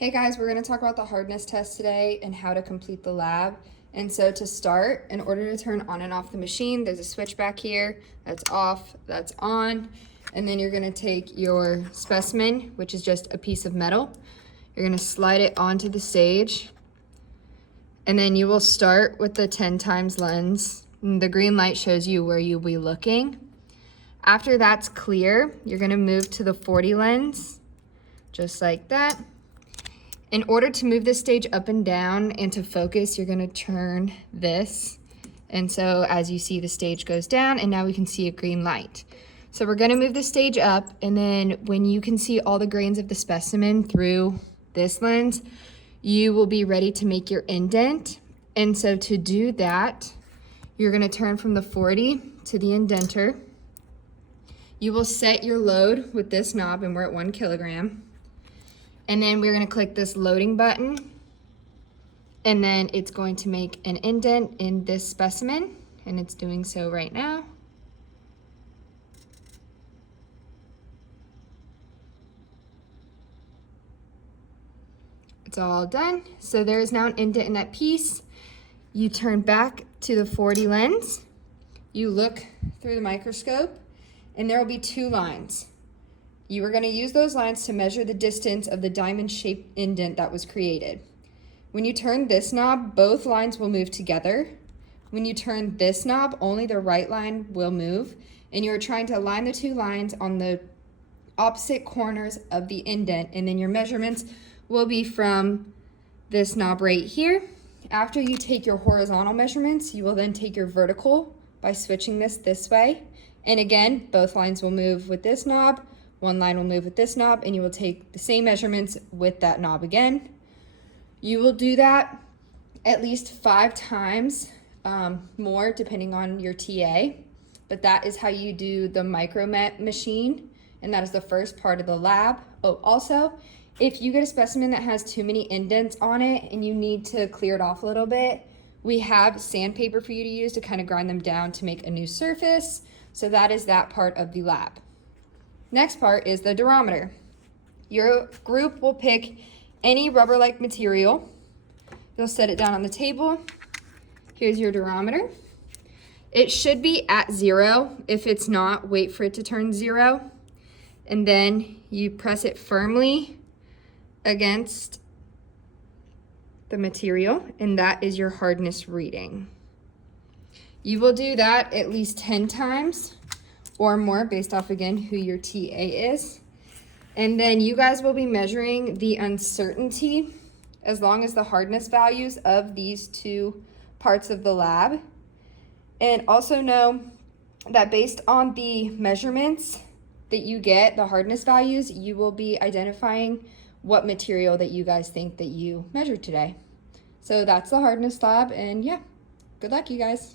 Hey guys, we're going to talk about the hardness test today and how to complete the lab. And so to start, in order to turn on and off the machine, there's a switch back here that's off, that's on. And then you're going to take your specimen, which is just a piece of metal. You're going to slide it onto the stage. And then you will start with the 10 times lens. And the green light shows you where you'll be looking. After that's clear, you're going to move to the 40 lens, just like that. In order to move this stage up and down and to focus, you're gonna turn this. And so as you see, the stage goes down and now we can see a green light. So we're gonna move the stage up, and then when you can see all the grains of the specimen through this lens, you will be ready to make your indent. And so to do that, you're gonna turn from the 40 to the indenter. You will set your load with this knob, and we're at 1 kilogram. And then we're going to click this loading button, and then it's going to make an indent in this specimen, and it's doing so right now. It's all done. So there is now an indent in that piece. You turn back to the 40 lens, you look through the microscope, and there will be 2 lines. You are going to use those lines to measure the distance of the diamond-shaped indent that was created. When you turn this knob, both lines will move together. When you turn this knob, only the right line will move, and you are trying to align the 2 lines on the opposite corners of the indent, and then your measurements will be from this knob right here. After you take your horizontal measurements, you will then take your vertical by switching this way. And again, both lines will move with this knob. 1 line will move with this knob, and you will take the same measurements with that knob again. You will do that at least 5 times more depending on your TA, but that is how you do the micromet machine, and that is the first part of the lab. Oh, also, if you get a specimen that has too many indents on it and you need to clear it off a little bit, we have sandpaper for you to use to kind of grind them down to make a new surface. So that is that part of the lab. Next part is the durometer. Your group will pick any rubber-like material. You'll set it down on the table. Here's your durometer. It should be at 0. If it's not, wait for it to turn 0. And then you press it firmly against the material, and that is your hardness reading. You will do that at least 10 times. Or more, based off, again, who your TA is. And then you guys will be measuring the uncertainty as long as the hardness values of these 2 parts of the lab. And also know that based on the measurements that you get, the hardness values, you will be identifying what material that you guys think that you measured today. So that's the hardness lab, and yeah, good luck, you guys.